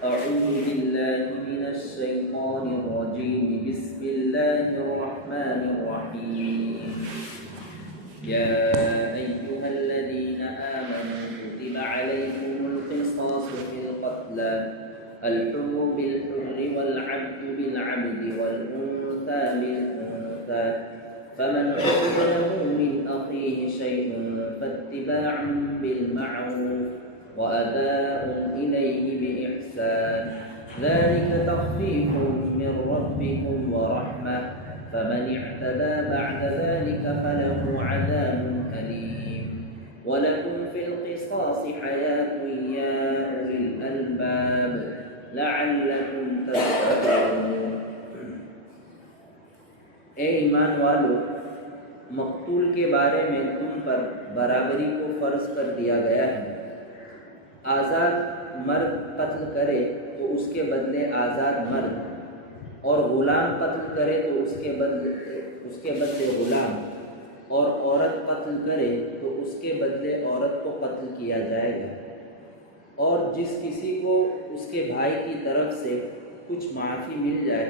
أعوذ بالله من الشيطان الرجيم. بسم الله الرحمن الرحيم. يا أيها الذين آمنوا كتب عليكم القصاص في القتلى الحر بالحر والعبد بالعبد والأنثى بالأنثى فمن عفي له من أخيه شيء فاتباع بالمعروف وأداء إليه بإحسان ذلك تخفيف من ربكم ورحمة فمن اعتدى بعد ذلك فله عذاب أليم ولكم في القصاص حياة يا أولي الألباب لعلكم تتقون. اے ایمان والو، مقتول کے بارے میں تم پر برابری کو فرض کر دیا گیا ہے. آزاد مرد قتل کرے تو اس کے بدلے آزاد مرد، اور غلام قتل کرے تو اس کے بدلے غلام، اور عورت قتل کرے تو اس کے بدلے عورت کو قتل کیا جائے گا. اور جس کسی کو اس کے بھائی کی طرف سے کچھ معافی مل جائے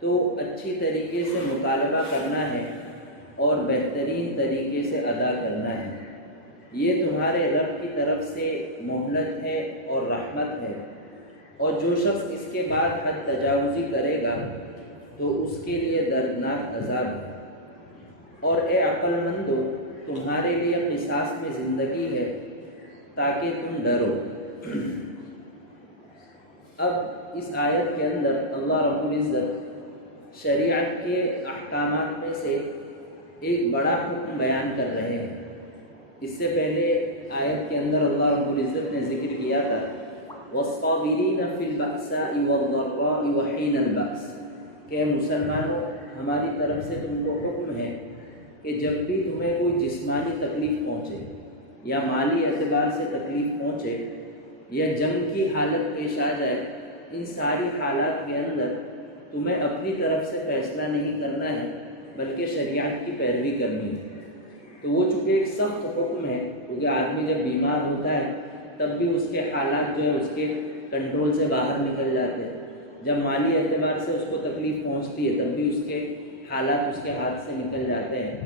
تو اچھی طریقے سے مطالبہ کرنا ہے اور بہترین طریقے سے ادا کرنا ہے. یہ تمہارے رب کی طرف سے مہلت ہے اور رحمت ہے، اور جو شخص اس کے بعد حد تجاوزی کرے گا تو اس کے لیے دردناک عذاب ہے. اور اے عقل مندو، تمہارے لیے قصاص میں زندگی ہے تاکہ تم ڈرو. اب اس آیت کے اندر اللہ رب العزت شریعت کے احکامات میں سے ایک بڑا حکم بیان کر رہے ہیں. اس سے پہلے آیت کے اندر اللہ رب العزت نے ذکر کیا تھا وَالصَّابِرِينَ فِي الْبَأْسَاءِ وَالضَّرَّاءِ وَحِينَ الْبَأْسِ، کہ مسلمانوں ہماری طرف سے تم کو حکم ہے کہ جب بھی تمہیں کوئی جسمانی تکلیف پہنچے یا مالی اعتبار سے تکلیف پہنچے یا جنگ کی حالت پیش آ جائے، ان ساری حالات کے اندر تمہیں اپنی طرف سے فیصلہ نہیں کرنا ہے بلکہ شریعت کی پیروی کرنی ہے. تو وہ چونکہ ایک سخت حکم ہے، کیونکہ آدمی جب بیمار ہوتا ہے تب بھی اس کے حالات جو ہے اس کے کنٹرول سے باہر نکل جاتے ہیں. جب مالی اعتبار سے اس کو تکلیف پہنچتی ہے تب بھی اس کے حالات اس کے ہاتھ سے نکل جاتے ہیں.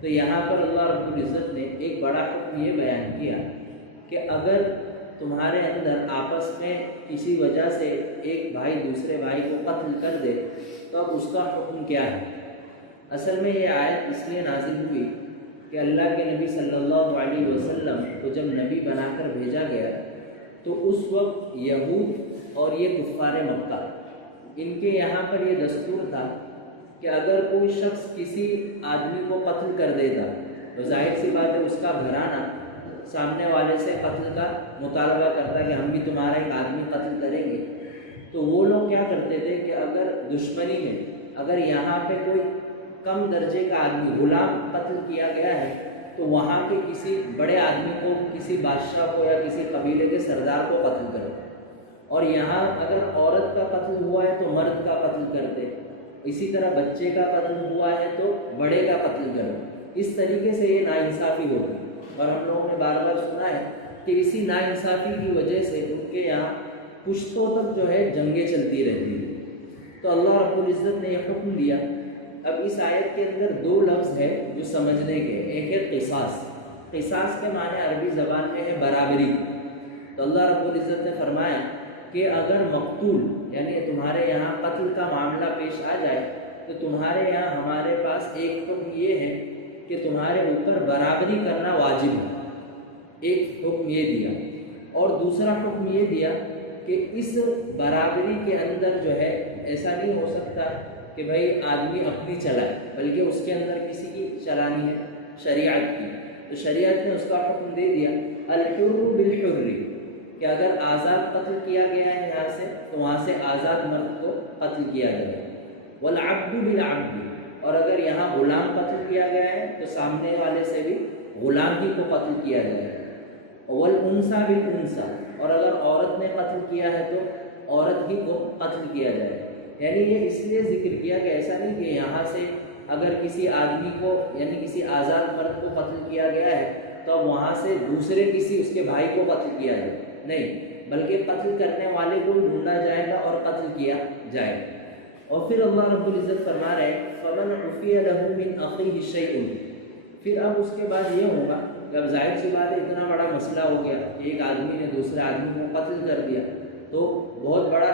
تو یہاں پر اللہ رب العزت نے ایک بڑا حکم یہ بیان کیا کہ اگر تمہارے اندر آپس میں کسی وجہ سے ایک بھائی دوسرے بھائی کو قتل کر دے تو اب اس کا حکم کیا ہے. اصل میں یہ آیت اس لیے نازل ہوئی کہ اللہ کے نبی صلی اللہ علیہ وسلم کو جب نبی بنا کر بھیجا گیا تو اس وقت یہود اور یہ کفار مکہ، ان کے یہاں پر یہ دستور تھا کہ اگر کوئی شخص کسی آدمی کو قتل کر دیتا تو ظاہر سی بات ہے اس کا گھرانہ سامنے والے سے قتل کا مطالبہ کرتا کہ ہم بھی تمہارا ایک آدمی قتل کریں گے. تو وہ لوگ کیا کرتے تھے کہ اگر دشمنی میں اگر یہاں پہ کوئی کم درجے کا آدمی غلام قتل کیا گیا ہے تو وہاں کے کسی بڑے آدمی کو، کسی بادشاہ کو یا کسی قبیلے کے سردار کو قتل کرو. اور یہاں اگر عورت کا قتل ہوا ہے تو مرد کا قتل کرتے، اسی طرح بچے کا قتل ہوا ہے تو بڑے کا قتل کرو. اس طریقے سے یہ ناانصافی ہوتی، اور ہم لوگوں نے بار بار سنا ہے کہ اسی ناانصافی کی وجہ سے ان کے یہاں پشتوں تک جو ہے جنگیں چلتی رہتی ہیں. تو اللہ رب العزت نے یہ حکم دیا. اب اس آیت کے اندر دو لفظ ہے جو سمجھنے کے. ایک ہے قصاص. قصاص کے معنی عربی زبان میں ہے برابری. تو اللہ رب العزت نے فرمایا کہ اگر مقتول یعنی تمہارے یہاں قتل کا معاملہ پیش آ جائے تو تمہارے یہاں ہمارے پاس ایک حکم یہ ہے کہ تمہارے اوپر برابری کرنا واجب ہے. ایک حکم یہ دیا. اور دوسرا حکم یہ دیا کہ اس برابری کے اندر جو ہے ایسا نہیں ہو سکتا کہ بھائی آدمی اپنی چلائے، بلکہ اس کے اندر کسی کی چلانی ہے، شریعت کی. تو شریعت نے اس کا حکم دے دیا الحر بالحر، کہ اگر آزاد قتل کیا گیا ہے یہاں سے تو وہاں سے آزاد مرد کو قتل کیا جائے. والعبد بالعبد، اور اگر یہاں غلام قتل کیا گیا ہے تو سامنے والے سے بھی غلام ہی کو قتل کیا جائے. والانثى بالانثى، اور اگر عورت نے قتل کیا ہے تو عورت ہی کو قتل کیا جائے. یعنی یہ اس لیے ذکر کیا کہ ایسا نہیں کہ یہاں سے اگر کسی آدمی کو یعنی کسی آزاد مرد کو قتل کیا گیا ہے تو اب وہاں سے دوسرے کسی اس کے بھائی کو قتل کیا جائے. نہیں، بلکہ قتل کرنے والے کو ڈھونڈا جائے گا اور قتل کیا جائے گا۔ اور پھر اللہ رب العزت فرما رہے ہیں فَمَنْ عُفِيَ لَهُ مِنْ أَخِيهِ شَيْءٌ، پھر اب اس کے بعد یہ ہوگا کہ اب ظاہر سی بات ہے اتنا بڑا مسئلہ ہو گیا کہ ایک آدمی نے دوسرے آدمی کو قتل کر دیا، تو بہت بڑا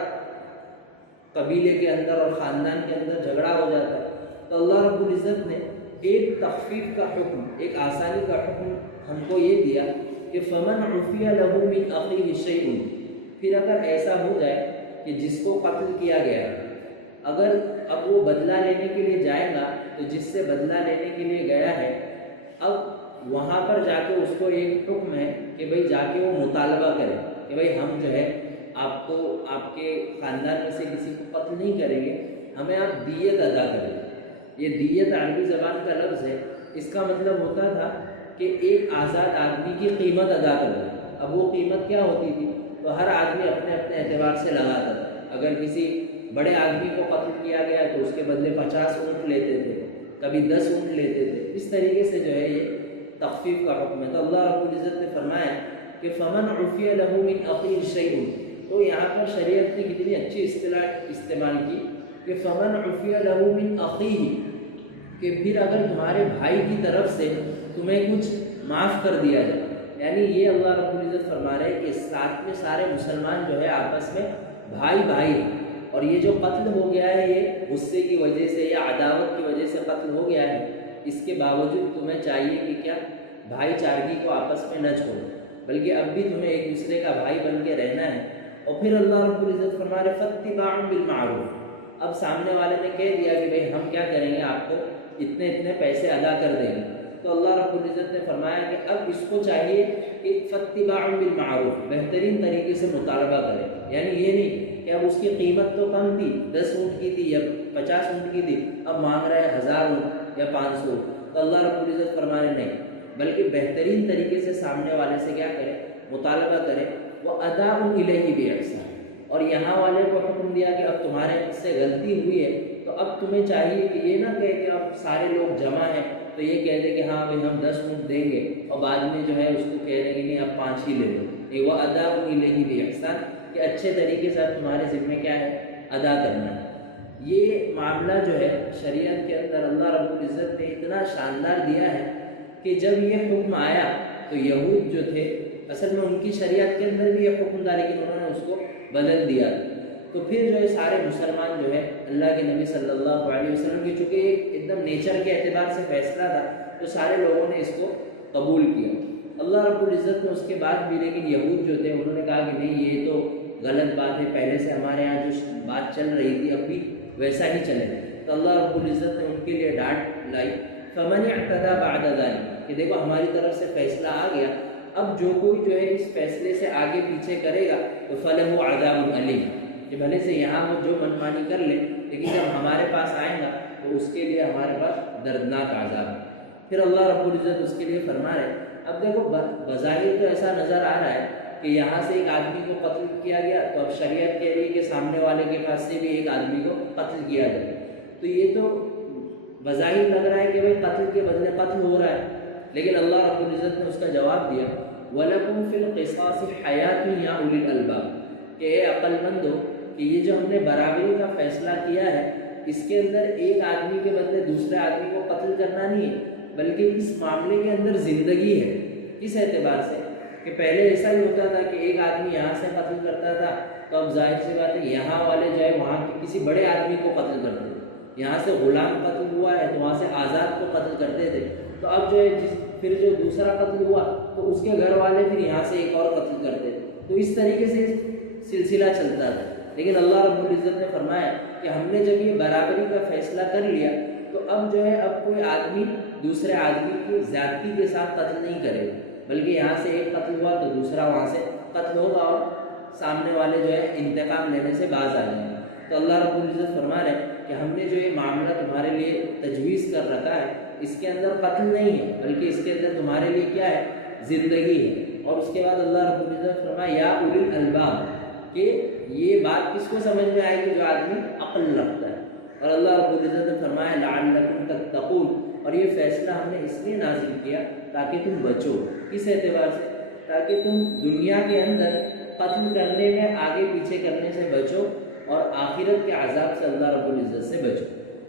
قبیلے کے اندر اور خاندان کے اندر جھگڑا ہو جاتا ہے۔ تو اللہ رب العزت نے ایک تخفیف کا حکم، ایک آسانی کا حکم ہم کو یہ دیا کہ فَمَنْ عُفِيَ لَهُ مِنْ أَخِيهِ شَيْءٌ، پھر اگر ایسا ہو جائے کہ جس کو قتل کیا گیا اگر اب وہ بدلہ لینے کے لیے جائے گا تو جس سے بدلہ لینے کے لیے گیا ہے اب وہاں پر جا کے اس کو ایک حکم ہے کہ بھئی جا کے وہ مطالبہ کرے کہ بھئی ہم جو ہے آپ کو آپ کے خاندان میں سے کسی کو قتل نہیں کریں گے، ہمیں آپ دیت ادا کریں۔ یہ دیت عربی زبان کا لفظ ہے، اس کا مطلب ہوتا تھا کہ ایک آزاد آدمی کی قیمت ادا کرنا۔ اب وہ قیمت کیا ہوتی تھی تو ہر آدمی اپنے اپنے اعتبار سے لگاتا تھا۔ اگر کسی بڑے آدمی کو قتل کیا گیا تو اس کے بدلے 50 اونٹ لیتے تھے، کبھی 10 اونٹ لیتے تھے، اس طریقے سے جو ہے یہ تخفیف کا حکم ہے۔ تو اللہ رب العزت نے فرمایا کہ فَمَنْ عُفِيَ لَهُ مِنْ أَخِيهِ شَيْءٌ، تو یہاں پر شریعت نے کتنی اچھی اصطلاح استعمال کی کہ فَمَنْ عُفِيَ لَهُ مِنْ أَخِيهِ، کہ پھر اگر تمہارے بھائی کی طرف سے تمہیں کچھ معاف کر دیا جائے، یعنی یہ اللہ رب العزت فرما رہے ہیں کہ ساتھ میں سارے مسلمان جو ہے آپس میں بھائی بھائی ہیں، اور یہ جو قتل ہو گیا ہے یہ غصے کی وجہ سے یا عداوت کی وجہ سے قتل ہو گیا ہے، اس کے باوجود تمہیں چاہیے کہ کیا بھائی چارگی کو آپس میں نہ چھوڑو، بلکہ اب بھی تمہیں ایک دوسرے کا بھائی بن کے رہنا ہے۔ اور پھر اللہ رب العزت فرما رہے فَاتِّبَاعٌ بِالْمَعْرُوفِ، اب سامنے والے نے کہہ دیا کہ بھئی ہم کیا کریں گے، آپ کو اتنے اتنے پیسے ادا کر دیں گے، تو اللہ رب العزت نے فرمایا کہ اب اس کو چاہیے کہ فَاتِّبَاعٌ بِالْمَعْرُوفِ، بہترین طریقے سے مطالبہ کرے، یعنی یہ نہیں کہ اب اس کی قیمت تو کم تھی، 10 اونٹ کی تھی یا 50 اونٹ کی تھی، اب مانگ رہا ہے 1000 اونٹ یا 500 اونٹ، تو اللہ رب العزت فرما رہے نہیں، بلکہ بہترین طریقے سے سامنے والے سے کیا کرے، مطالبہ کرے۔ وَأَدَاءٌ إِلَيْهِ بِإِحْسَانٍ، اور یہاں والے کو حکم دیا کہ اب تمہارے سے غلطی ہوئی ہے تو اب تمہیں چاہیے کہ یہ نہ کہے کہ اب سارے لوگ جمع ہیں تو یہ کہہ دیں کہ ہاں بھائی ہم 10 اونٹ دیں گے، اور بعد میں جو ہے اس کو کہہ دیں گے نہیں اب 5 ہی لے لو۔ یہ وَأَدَاءٌ إِلَيْهِ بِإِحْسَانٍ، کہ اچھے طریقے سے تمہارے ذمہ کیا ہے، ادا کرنا ہے۔ یہ معاملہ جو ہے شریعت کے اندر اللہ رب العزت نے اتنا شاندار دیا ہے کہ جب یہ حکم آیا تو یہود جو تھے اصل میں ان کی شریعت کے اندر بھی یہ حکم تھا لیکن انہوں نے اس کو بدل دیا، تو پھر جو ہے سارے مسلمان جو ہے اللہ کے نبی صلی اللہ علیہ وسلم کی چونکہ ایک دم نیچر کے اعتبار سے فیصلہ تھا تو سارے لوگوں نے اس کو قبول کیا۔ اللہ رب العزت نے اس کے بعد بھی لیکن یہود جو تھے انہوں نے کہا کہ نہیں یہ تو غلط بات ہے، پہلے سے ہمارے یہاں جو بات چل رہی تھی اب بھی ویسا ہی چلے، تو اللہ رب العزت نے ان کے لیے ڈانٹ لائی فَمَنِ اعْتَدَىٰ بَعْدَ ذَلِكَ، کہ دیکھو ہماری طرف سے فیصلہ آ گیا، اب جو کوئی جو ہے اس فیصلے سے آگے پیچھے کرے گا تو فَلَهُ عَذَابٌ أَلِيمٌ، کہ بھلے سے یہاں وہ جو منمانی کر لے لیکن جب ہمارے پاس آئے گا تو اس کے لیے ہمارے پاس دردناک عذاب ہے۔ پھر اللہ رب العزت اس کے لیے فرما رہے اب دیکھو بظاہر تو ایسا نظر آ رہا ہے کہ یہاں سے ایک آدمی کو قتل کیا گیا تو اب شریعت کہہ رہی ہے کہ سامنے والے کے پاس سے بھی ایک آدمی کو قتل کیا جائے، تو یہ تو بظاہر لگ رہا ہے کہ بھائی قتل کے بدلے قتل ہو رہا ہے، لیکن اللہ رب العزت نے اس کا جواب دیا وَلَكُمْ فِي الْقِصَاصِ حَيَاةٌ يَا أُولِي الْأَلْبَابِ، کہ اے عقل مندو کہ یہ جو ہم نے برابری کا فیصلہ کیا ہے اس کے اندر ایک آدمی کے بدلے دوسرے آدمی کو قتل کرنا نہیں ہے بلکہ اس معاملے کے اندر زندگی ہے۔ اس اعتبار سے کہ پہلے ایسا ہی ہوتا تھا کہ ایک آدمی یہاں سے قتل کرتا تھا تو اب ظاہر سی بات ہے یہاں والے جو ہے وہاں کے کسی بڑے آدمی کو قتل کرتے تھے، یہاں سے غلام قتل ہوا ہے تو وہاں سے آزاد کو قتل کرتے تھے، تو اب جو ہے پھر جو دوسرا قتل ہوا تو اس کے گھر والے پھر یہاں سے ایک اور قتل کرتے تھے، تو اس طریقے سے سلسلہ چلتا تھا۔ لیکن اللہ رب العزت نے فرمایا کہ ہم نے جب یہ برابری کا فیصلہ کر لیا تو اب جو ہے اب کوئی آدمی دوسرے آدمی کی زیادتی کے ساتھ قتل نہیں کرے گا، بلکہ یہاں سے ایک قتل ہوا تو دوسرا وہاں سے قتل ہوگا اور سامنے والے جو ہے انتقام لینے سے باز آ جائیں گے۔ تو اللہ رب العزت فرما رہے ہیں کہ ہم نے جو یہ معاملہ تمہارے لیے تجویز کر رکھا ہے اس کے اندر قتل نہیں ہے بلکہ اس کے اندر تمہارے لیے کیا ہے، زندگی ہے۔ اور اس کے بعد اللہ رب العزت فرمایا یا اولی الالباب، کہ یہ بات کس کو سمجھ میں آئے گی، جو آدمی عقل رکھتا ہے۔ اور اللہ رب العزت نے فرمایا لعلکم تتقون، اور یہ فیصلہ ہم نے اس لیے نازل کیا تاکہ تم بچو، اس اعتبار سے تاکہ تم دنیا کے اندر قتل کرنے میں آگے پیچھے کرنے سے بچو اور آخرت کے عذاب سے اللہ رب العزت سے بچو.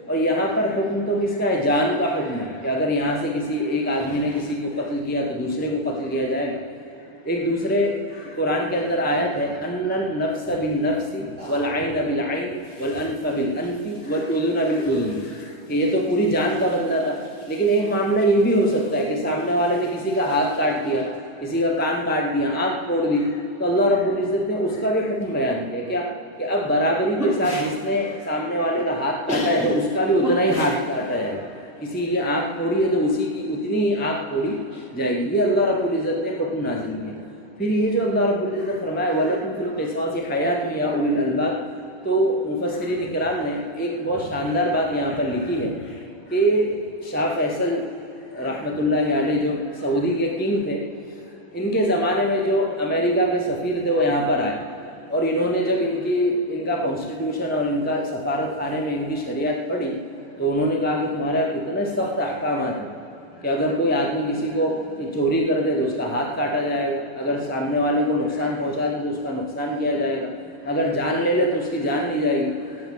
اور یہاں پر حکم تو کس کا ہے؟ جان کا حکم ہے کہ اگر یہاں سے کسی ایک آدمی نے کسی کو قتل کیا تو دوسرے کو قتل کیا جائے. ایک دوسرے قرآن کے اندر آیت ہے ان النفس بالنفس والعین بالعین والانف بالانف والاذن بالاذن، کہ یہ تو پوری جان کا بندہ تھا. لیکن ایک معاملہ یہ بھی ہو سکتا ہے کہ سامنے والے نے کسی کا ہاتھ کاٹ دیا، کسی کا کان کاٹ دیا، آنکھ پھوڑ دی، تو اللہ رب العزت نے اس کا بھی حکم بیان کیا کیا کہ اب برابری کے ساتھ جس نے سامنے والے کا ہاتھ کاٹا ہے تو اس کا بھی اتنا ہی ہاتھ کاٹا ہے. کسی کی آنکھ پھوڑی ہے تو اسی کی اتنی ہی آنکھ پھوڑی جائے گی. یہ اللہ رب العزت نے حکم نازل کیا. پھر یہ جو اللہ رب العزت فرمایا وَلَكُمْ فِي الْقِصَاصِ حَيَاةٌ يَا أُولِي الْأَلْبَابِ، تو مفسرین اکرام نے ایک بہت شاندار بات یہاں پر لکھی ہے کہ شاہ فیصل رحمۃ اللہ علیہ جو سعودی کے کنگ تھے، ان کے زمانے میں جو امریکہ کے سفیر تھے وہ یہاں پر آئے اور انہوں نے جب ان کا کانسٹیٹیوشن اور ان کا سفارت خانے میں ان کی شریعت پڑھی تو انہوں نے کہا کہ تمہارے کتنے سخت احکامات ہیں کہ اگر کوئی آدمی کسی کو چوری کر دے تو اس کا ہاتھ کاٹا جائے گا، اگر سامنے والے کو نقصان پہنچا دے تو اس کا نقصان کیا جائے گا، اگر جان لے لے تو اس کی جان لی جائے گی.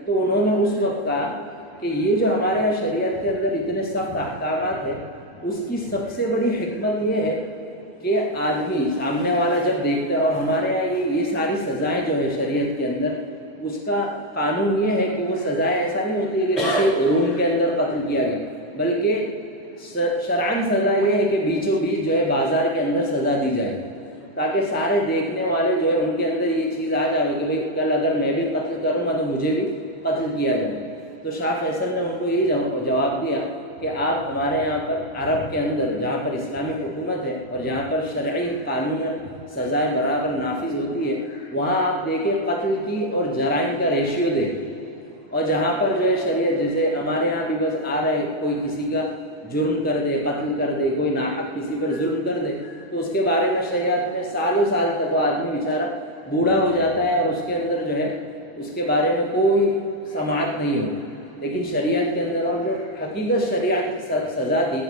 تو انہوں نے اس وقت کہا کہ یہ جو ہمارے یہاں شریعت کے اندر اتنے سخت احکامات ہیں اس کی سب سے بڑی حکمت یہ ہے کہ آدمی سامنے والا جب دیکھتا ہے، اور ہمارے یہاں یہ ساری سزائیں جو ہے شریعت کے اندر اس کا قانون یہ ہے کہ وہ سزائیں ایسا نہیں ہوتی ہے کہ کسی روم کے اندر قتل کیا گیا، بلکہ شرعاً سزا یہ ہے کہ بیچوں بیچ جو ہے بازار کے اندر سزا دی جائے تاکہ سارے دیکھنے والے جو ہے ان کے اندر یہ چیز آ جائے کہ بھئی کل اگر میں بھی قتل کروں گا تو مجھے بھی قتل کیا جائے. تو شاہ فیصل نے ان کو یہ جواب دیا کہ آپ ہمارے یہاں پر عرب کے اندر جہاں پر اسلامی حکومت ہے اور جہاں پر شرعی قانون سزائیں برابر نافذ ہوتی ہے وہاں آپ دیکھیں قتل کی اور جرائم کا ریشیو دیکھیں، اور جہاں پر جو ہے شریعت جیسے ہمارے یہاں بھی بس آ رہے کوئی کسی کا جرم کر دے، قتل کر دے، کوئی ناحق کسی پر ظلم کر دے تو اس کے بارے میں شریعت میں سالوں سال تک وہ آدمی بیچارہ بوڑھا ہو جاتا ہے اور اس کے اندر جو ہے اس کے بارے میں کوئی سماعت نہیں ہوتی. لیکن شریعت کے اندر اور جو حقیقت شریعت سزا دی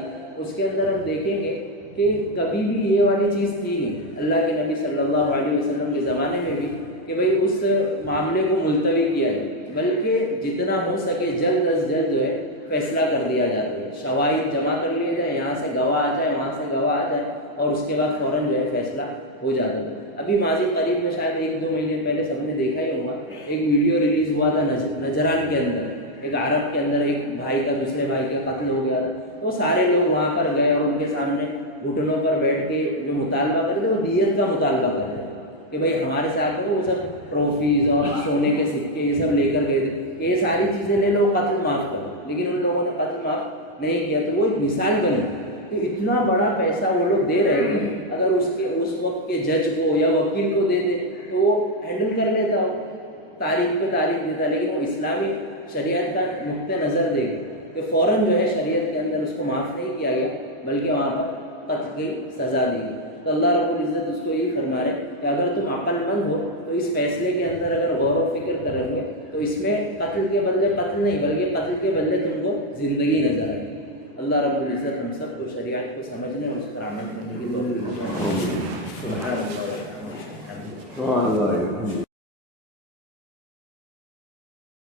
اس کے اندر ہم دیکھیں گے کہ کبھی بھی یہ والی چیز تھی نہیں اللہ کے نبی صلی اللہ علیہ وسلم کے زمانے میں بھی کہ بھئی اس معاملے کو ملتوی کیا جائے، بلکہ جتنا ہو سکے جلد از جلد جو ہے فیصلہ کر دیا جاتا ہے، شواہد جمع کر لیے جائے، یہاں سے گواہ آ جائے وہاں سے گواہ آ جائے اور اس کے بعد فوراً جو ہے فیصلہ ہو جاتا ہے. ابھی ماضی قریب میں شاید 1-2 مہینے پہلے سب نے دیکھا ہی ہوگا ایک ویڈیو ریلیز ہوا تھا نجران کے اندر، ایک عرب کے اندر ایک بھائی کا دوسرے بھائی کا قتل ہو گیا تھا. تو سارے لوگ وہاں پر گئے اور ان کے سامنے گھٹنوں پر بیٹھ کے جو مطالبہ کرتے تھے وہ دیت کا مطالبہ کر رہے تھے کہ بھئی ہمارے ساتھ وہ سب ٹرافیز اور سونے کے سکے یہ سب لے کر گئے تھے کہ یہ ساری چیزیں لے لو قتل معاف کرو، لیکن ان لوگوں نے قتل معاف نہیں کیا. تو وہ ایک مثال بنی کہ اتنا بڑا پیسہ وہ لوگ دے رہے ہیں، اگر اس وقت کے جج کو یا وکیل کو دے دے تو وہ ہینڈل کر لیتا ہو، تاریخ پہ تاریخ دیتا، لیکن وہ اسلامی شریعت کا نقطۂ نظر دے گا کہ فوراً جو ہے شریعت کے اندر اس کو معاف نہیں کیا گیا بلکہ وہاں پر قتل کی سزا دی گئی. تو اللہ رب العزت اس کو یہی فرما رہے کہ اگر تم عقل مند ہو تو اس فیصلے کے اندر اگر غور و فکر کرو گے تو اس میں قتل کے بدلے قتل نہیں بلکہ قتل کے بدلے تم کو زندگی نظر آئے. اللہ رب العزت ہم سب کو شریعت کو سمجھنے اور اس پر عمل کرنے کی توفیق عطا فرمائے. سبحان اللہ.